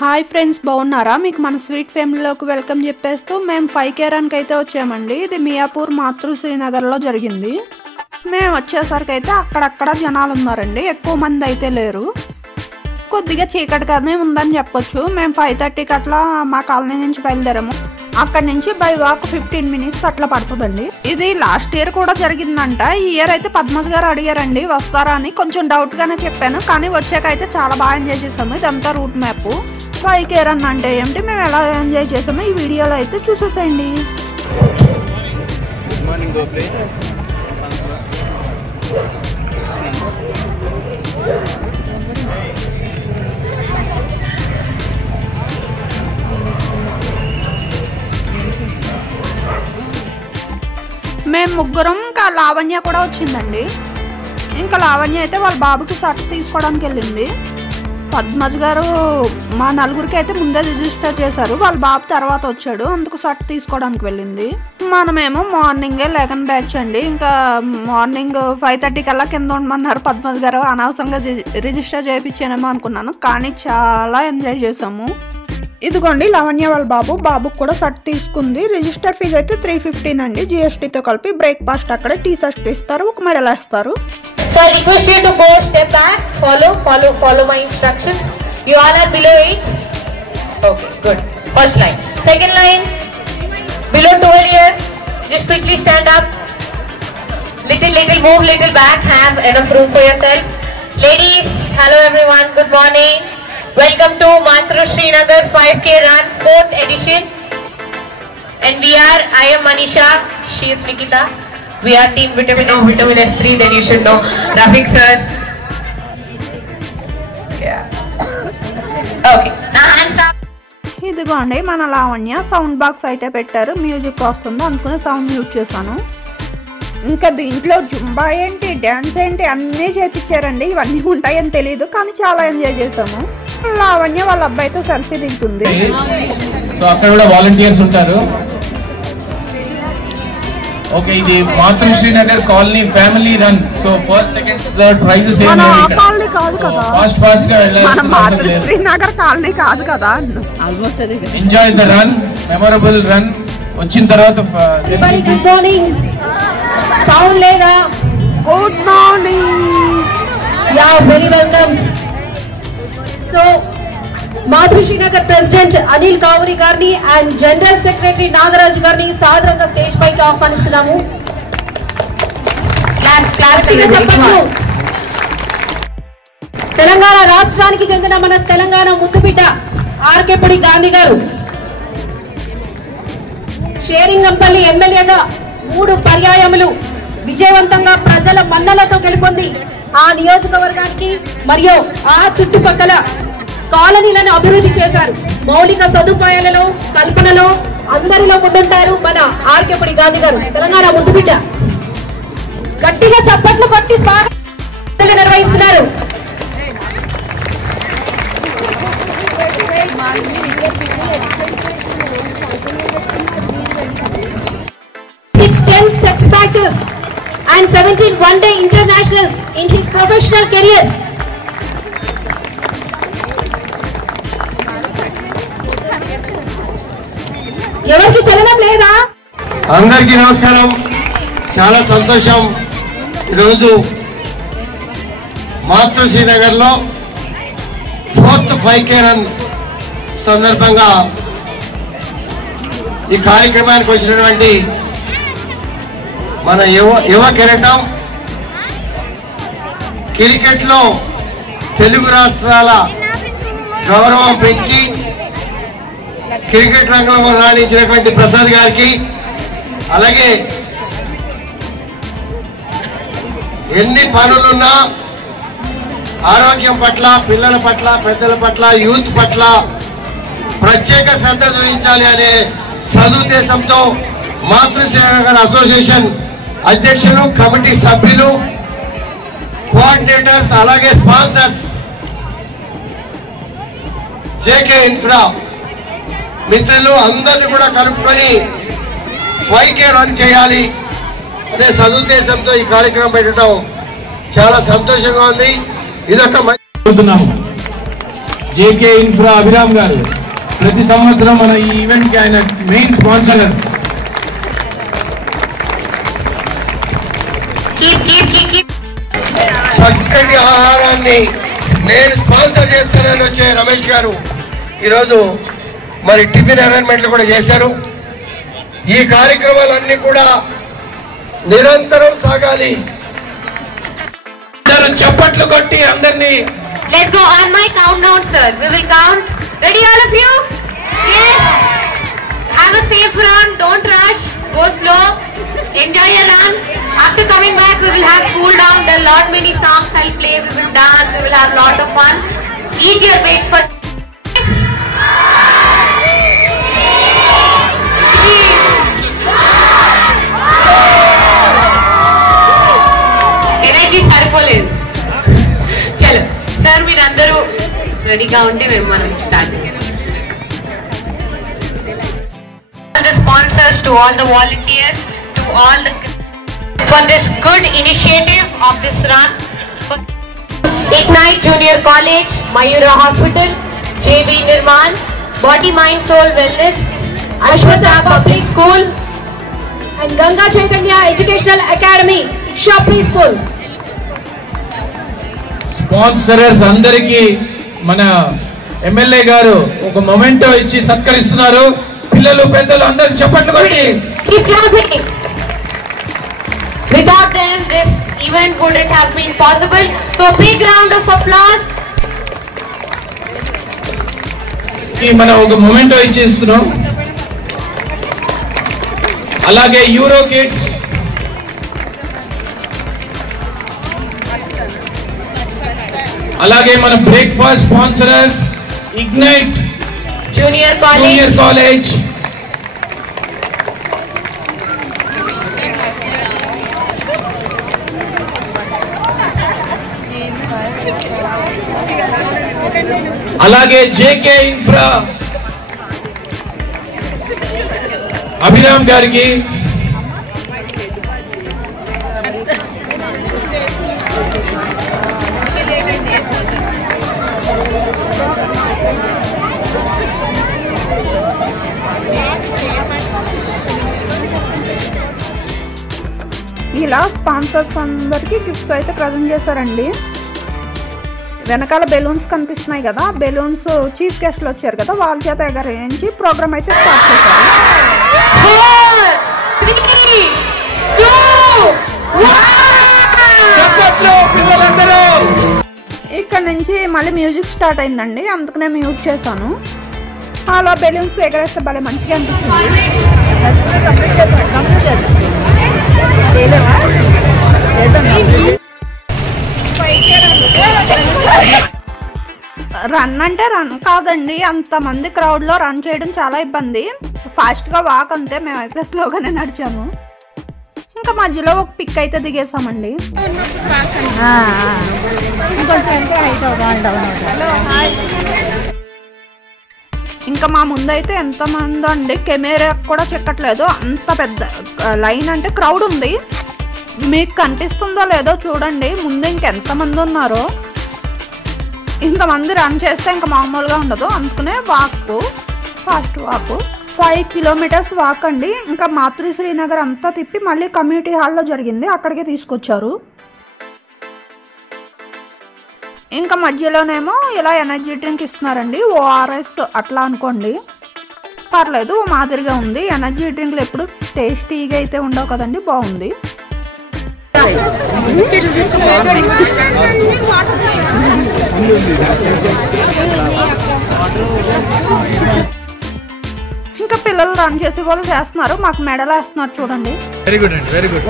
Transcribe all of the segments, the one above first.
Hi friends, బాగున్నారా? మీకు మన స్వీట్ ఫ్యామిలీలోకి వెల్కమ్ చెప్పేస్తూ మేము 5K రన్కి అయితే వచ్చామండి. ఇది మియాపూర్ మాతృశ్రీనగర్లో జరిగింది. మేము వచ్చేసరికి అయితే అక్కడక్కడ జనాలు ఉన్నారండి, ఎక్కువ మంది అయితే లేరు. కొద్దిగా చీకటిగానే ఉందని చెప్పొచ్చు. మేము 5:30కి అట్లా మా కాలనీ నుంచి బయలుదేరాము. అక్కడి నుంచి బై వాక్ 15 మినిట్స్ అట్లా పడుతుందండి. ఇది లాస్ట్ ఇయర్ కూడా జరిగిందంట. ఈ ఇయర్ అయితే పద్మజ్ గారు అడిగారండి వస్తారా అని. కొంచెం డౌట్ గానే చెప్పాను, కానీ వచ్చాక అయితే చాలా బాగా ఎంజాయ్ చేసాము. ఇదంతా రూట్ మ్యాప్. 5K రన్ అంటే ఏమిటి, మేము ఎలా ఎంజాయ్ చేసామో ఈ వీడియోలో అయితే చూసేసేయండి. మేము ముగ్గురం, ఇంకా లావణ్య కూడా వచ్చిందండి. ఇంకా లావణ్య అయితే వాళ్ళ బాబుకి షర్ట్ తీసుకోవడానికి వెళ్ళింది. పద్మజ్ గారు మా నలుగురికి అయితే ముందే రిజిస్టర్ చేశారు, వాళ్ళ బాబు తర్వాత వచ్చాడు, అందుకు షర్ట్ తీసుకోవడానికి వెళ్ళింది. మనమేమో మార్నింగే 11 బ్యాచ్ అండి. ఇంకా మార్నింగ్ 5:30 కల్లా కింద ఉండమన్నారు పద్మజ్ గారు. అనవసరంగా రిజిస్టర్ చేయించానేమో అనుకున్నాను, కానీ చాలా ఎంజాయ్ చేసాము. ఇదిగోండి లావణ్య వాళ్ళ బాబుకి కూడా షర్ట్ తీసుకుంది. రిజిస్టర్ ఫీజు అయితే 315 అండి, GSTతో కలిపి. బ్రేక్ఫాస్ట్ అక్కడే టీ షర్ట్ ఇస్తారు, ఒక మెడల్ వేస్తారు. So I request you to go step back, follow my instructions. You all are below 8. Okay, good. First line. Second line, below 12 years, just quickly stand up. Little move, little back, have enough room for yourself. Ladies, hello everyone, good morning. Welcome to Matrushrinagar 5K run, 4th edition. And I am Manisha, she is Nikita. We are team vitamin O, vitamin F3, then you should know Rafiq sir. Yeah. Okay, now hands up. ఇదిగోండి మన Lavanya sound box అయితే పెట్టారు, music వస్తుంది అనుకుని sound mute చేశాను. ఇంకా దీంట్లో Zumba ఏంటి, డ్యాన్స్ ఏంటి అన్నీ చేపించారండి. ఇవన్నీ ఉంటాయని తెలియదు, కానీ చాలా ఎంజాయ్ చేసాము. లావణ్య వాళ్ళ అబ్బాయితో సెల్ఫీ దిగుతుంది. సో అక్కడ కూడా వాలంటీర్స్ ఉంటారు. ఓకే, ఇది Matrusrinagar colony family run. So first second third prizes మన కాలనీ కాదు కదా, ఫాస్ట్ గా వెళ్ళాలి. మన మాతృశ్రీనగర్ కాలనీ కాదు కదా. ఆల్మోస్ట్ అదే. Enjoy the run, memorable run. వచ్చిన తర్వాత గుడ్ మార్నింగ్. సౌండ్ లేదా? Good morning. Yeah, very welcome. So Matrusrinagar president Anil Kavuri గారిని అండ్ జనరల్ సెక్రటరీ నాగరాజ్ గారిని సాదరంగా స్టేజ్ పైకి ఆహ్వానిస్తున్నాము. తెలంగాణ రాష్ట్రానికి చెందిన మన తెలంగాణ ముద్దుబిడ్డ ఆర్కేపుడి గాంధీ గారు షేరింగంపల్లి ఎమ్మెల్యేగా 3 పర్యాయములు విజయవంతంగా ప్రజల మన్నలతో గెలుపొంది ఆ నియోజకవర్గానికి మరియు ఆ చుట్టుపక్కల కాలనీలను అభివృద్ధి చేశారు. మౌలిక సదుపాయాలలో, కల్పనలో అందరిలో ముందుంటారు మన ఆర్కేపుడి గాంధీ గారు, తెలంగాణ ముద్దుబిడ్డ. గట్టిగా చప్పట్లు కొట్టి స్వాగతం నిర్వహిస్తున్నారు. Sex matches and 17 one-day internationals in his professional careers. ఎవరికి చలనం లేదా? అందరికీ నమస్కారం. చాలా సంతోషం. ఈరోజు మాతృశ్రీనగర్ లో 4th 5K రన్ సందర్భంగా ఈ కార్యక్రమానికి వచ్చినటువంటి మన యువ కెరటం, క్రికెట్ లో తెలుగు రాష్ట్రాల గౌరవం పెంచి క్రికెట్ రంగంలో రాణించినటువంటి ప్రసాద్ గారికి, అలాగే ఎన్ని పనులున్నా ఆరోగ్యం పట్ల, పిల్లల పట్ల, పెద్దల పట్ల, యూత్ పట్ల ప్రత్యేక శ్రద్ధ చూపించాలి అనే సదుద్దేశంతో మాతృశ్రీనగర్ అసోసియేషన్ అధ్యక్షులు, కమిటీ సభ్యులు, కోఆర్డినేటర్స్, అలాగే స్పాన్సర్స్, జేకే ఇన్ఫ్రా మిత్రులు అందరినీ కూడా కలుపుకొని 5K రన్ చేయాలి అనే సదుద్దేశంతో ఈ కార్యక్రమం పెట్టడం చాలా సంతోషంగా ఉంది. ఇదొక జేకే ఇన్ఫ్రా అభిరామ్ గారు ప్రతి సంవత్సరం మన ఈ ఈవెంట్ కి ఆయన మెయిన్ స్పాన్సర్. చక్కటి ఆహారాన్ని నేను స్పాన్సర్ చేస్తానని వచ్చే రమేష్ గారు ఈరోజు మరి టిఫిన్ అరేంజ్మెంట్లు కూడా చేశారు. ఈ కార్యక్రమాలన్నీ కూడా నిరంతరం సాగాలి. చప్పట్లు కొట్టి అందరినీ Let's go on my countdown, sir. We will count. Ready, all of you? Yes. Have a safe run. Don't rush. Go slow. Enjoy your run. After coming back, we will have cool down. There are lot many songs I'll play. We will dance. We will have lot of fun. Eat your breakfast. Energy సరిపోలేదు. చలో sir మీరందరూ రెడీగా ఉంటే మేము మనం start చేద్దాం. The sponsors, to all the volunteers, to all the for this good initiative of this run. Ignite Junior College, Mayura Hospital, JB Nirman, Body Mind Soul Wellness, Ashwatha Public School, and Ganga Chaitanya Educational Academy, Iksha Preschool. Sponsorers అందరికీ మన MLA గారు ఒక memento ఇచ్చి సత్కరిస్తున్నారు. పిల్లలు పెద్దలు అందరూ చప్పట్లు కొట్టి. Keep clapping. Without them, this event wouldn't have been possible. So, big round of applause. మనం ఒక మొమెంటో ఇచ్చిస్తున్నాం. అలాగే యూరో కిడ్స్, అలాగే మన breakfast sponsorers ignite Junior college, అలాగే జేకే ఇన్ఫ్రా అభిరామ్ గారికి, ఇలా స్పాన్సర్స్ అందరికి గిఫ్ట్స్ అయితే ప్రజెంట్ చేశారండి. వెనకాల బెలూన్స్ కనిపిస్తున్నాయి కదా, బెలూన్స్ చీఫ్ గెస్ట్లు వచ్చారు కదా, వాళ్ళ చేత ఎగరేయించి ప్రోగ్రామ్ అయితే స్టార్ట్ చేశారు. 4, 3, 2, 1. ఇక్కడ నుంచి మళ్ళీ మ్యూజిక్ స్టార్ట్ అయిందండి, అందుకనే మ్యూట్ చేశాను. అలా బెలూన్స్ ఎగరేస్తే భలే మంచిగా అనిపిస్తుంది. రన్ అంటే రన్ కాదండి, అంతమంది క్రౌడ్లో రన్ చేయడం చాలా ఇబ్బంది. ఫాస్ట్గా వాక్ అంతే, మేమైతే స్లోగానే నడిచాము. ఇంకా మధ్యలో ఒక పిక్ అయితే దిగేసామండి. ఇంకా మా ముందైతే ఎంతమంది అండి, కెమెరా కూడా చెక్కట్లేదు, అంత పెద్ద లైన్ అంటే క్రౌడ్ ఉంది. మీకు కనిపిస్తుందో లేదో చూడండి, ముందు ఇంకెంతమంది ఉన్నారో. ఇంతమంది రన్ చేస్తే ఇంకా మామూలుగా ఉండదు, అందుకనే walk, fast walk 5 kilometres walk అండి. ఇంకా మాతృశ్రీ నగర్ అంతా తిప్పి మళ్ళీ కమ్యూనిటీ హాల్లో జరిగింది, అక్కడికే తీసుకొచ్చారు. ఇంకా మధ్యలోనేమో ఇలా ఎనర్జీ డ్రింక్ ఇస్తున్నారండి, ఓఆర్ఎస్ అట్లా అనుకోండి, పర్లేదు మాదిరిగా ఉంది. ఎనర్జీ డ్రింక్లు ఎప్పుడు టేస్టీగా అయితే ఉండవు కదండి, బాగుంది. ఇంకా పిల్లలు రన్ చేసే వాళ్ళు చేస్తున్నారు, మాకు మెడల్ వేస్తున్నారు చూడండి. వెరీ గుడ్ అండి, very good.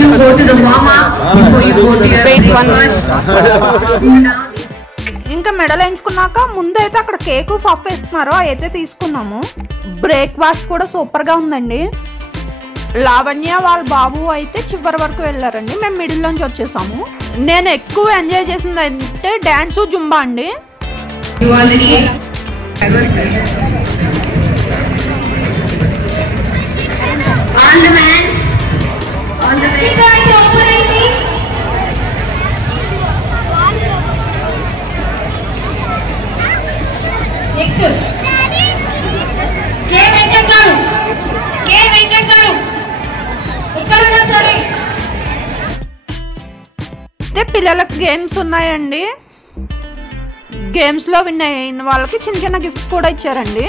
You go to the warm-up before you go to your breakfast. ఇంకా మెడల్ ఎంచుకున్నాక ముందైతే అక్కడ కేకు పఫ్ వేస్తున్నారు, అయితే తీసుకున్నాము. బ్రేక్ఫాస్ట్ కూడా సూపర్గా ఉందండి. లావణ్య వాళ్ళ బాబు అయితే చివరి వరకు వెళ్ళారండి, మేము మిడిల్ నుంచి వచ్చేసాము. నేను ఎక్కువ ఎంజాయ్ చేసింది అంటే డ్యాన్స్, జుంబా అండి. పిల్లలకు గేమ్స్ ఉన్నాయండి. గేమ్స్లో విన్ అయిన వాళ్ళకి చిన్న చిన్న గిఫ్ట్స్ కూడా ఇచ్చారండి.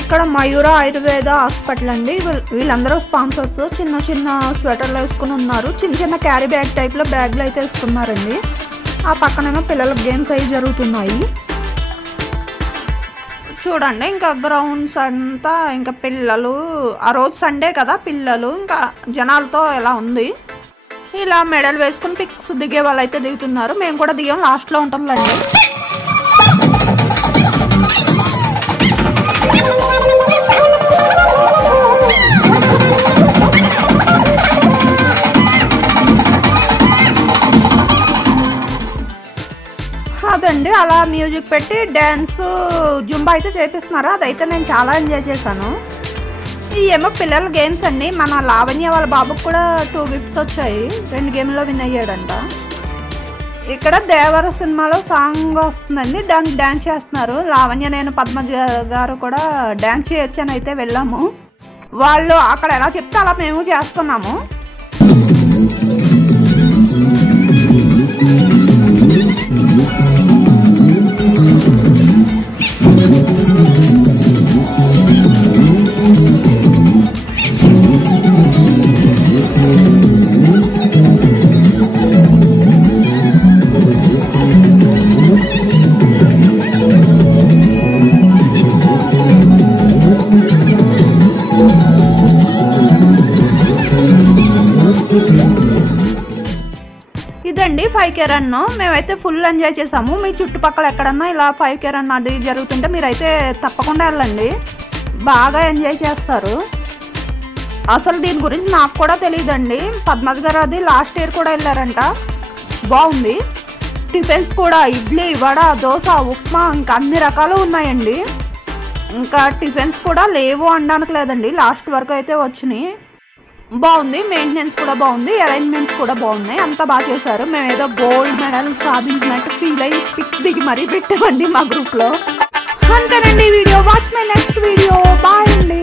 ఇక్కడ మయూర ఆయుర్వేద హాస్పిటల్ అండి. వీళ్ళందరూ స్పాన్సర్స్. చిన్న చిన్న స్వెటర్లు వేసుకుని ఉన్నారు. చిన్న చిన్న క్యారీ బ్యాగ్ టైప్లో బ్యాగ్లు అయితే వేసుకున్నారండి. ఆ పక్కనేమో పిల్లలకు గేమ్స్ అవి జరుగుతున్నాయి. చూడండి ఇంకా గ్రౌండ్స్ అంతా ఇంకా పిల్లలు, ఆ రోజు సండే కదా, పిల్లలు ఇంకా జనాలతో ఎలా ఉంది. ఇలా మెడల్ వేసుకుని పిక్స్ దిగే వాళ్ళు అయితే దిగుతున్నారు. మేము కూడా దిగాం, లాస్ట్లో ఉంటాంలేండి. అదండి అలా మ్యూజిక్ పెట్టి డ్యాన్స్ జుంబా అయితే చేపిస్తున్నారు. అదైతే నేను చాలా ఎంజాయ్ చేశాను. ఏమో పిల్లల గేమ్స్ అండి. మన లావణ్య వాళ్ళ బాబుకు కూడా 2 గిఫ్ట్స్ వచ్చాయి. 2 గేమ్లో విన్ అయ్యాడంట. ఇక్కడ దేవర సినిమాలో సాంగ్ వస్తుందండి, దానికి డ్యాన్స్ చేస్తున్నారు. లావణ్య, నేను, పద్మజ గారు కూడా డ్యాన్స్ చేయొచ్చు అని అయితే వెళ్ళాము. వాళ్ళు అక్కడ ఎలా చెప్తే అలా మేము చేస్తున్నాము. ఇదండి 5K రన్. మేమైతే ఫుల్ ఎంజాయ్ చేసాము. మీ చుట్టుపక్కల ఎక్కడన్నా ఇలా 5K రన్ అది జరుగుతుంటే మీరైతే తప్పకుండా వెళ్ళండి, బాగా ఎంజాయ్ చేస్తారు. అసలు దీని గురించి నాకు కూడా తెలియదండి. పద్మజ్ గారు అది లాస్ట్ ఇయర్ కూడా వెళ్ళారంట, బాగుంది. టిఫిన్స్ కూడా ఇడ్లీ, వడ, దోశ, ఉప్మా ఇంకా అన్ని రకాలు ఉన్నాయండి. ఇంకా టిఫిన్స్ కూడా లేవు అనడానికి లేదండి, లాస్ట్ వరకు అయితే వచ్చినాయి. బాగుంది, మెయింటెనెన్స్ కూడా బాగుంది, అరేంజ్మెంట్స్ కూడా బాగున్నాయి, అంతా బాగా చేశారు. మేము ఏదో గోల్డ్ మెడల్ సాధించినట్టు ఫీల్ అయ్యి పిక్ దిగి మరీ పెట్టామండి మా గ్రూప్లో. అంతేనండి video. Watch my next video. Bye అండి.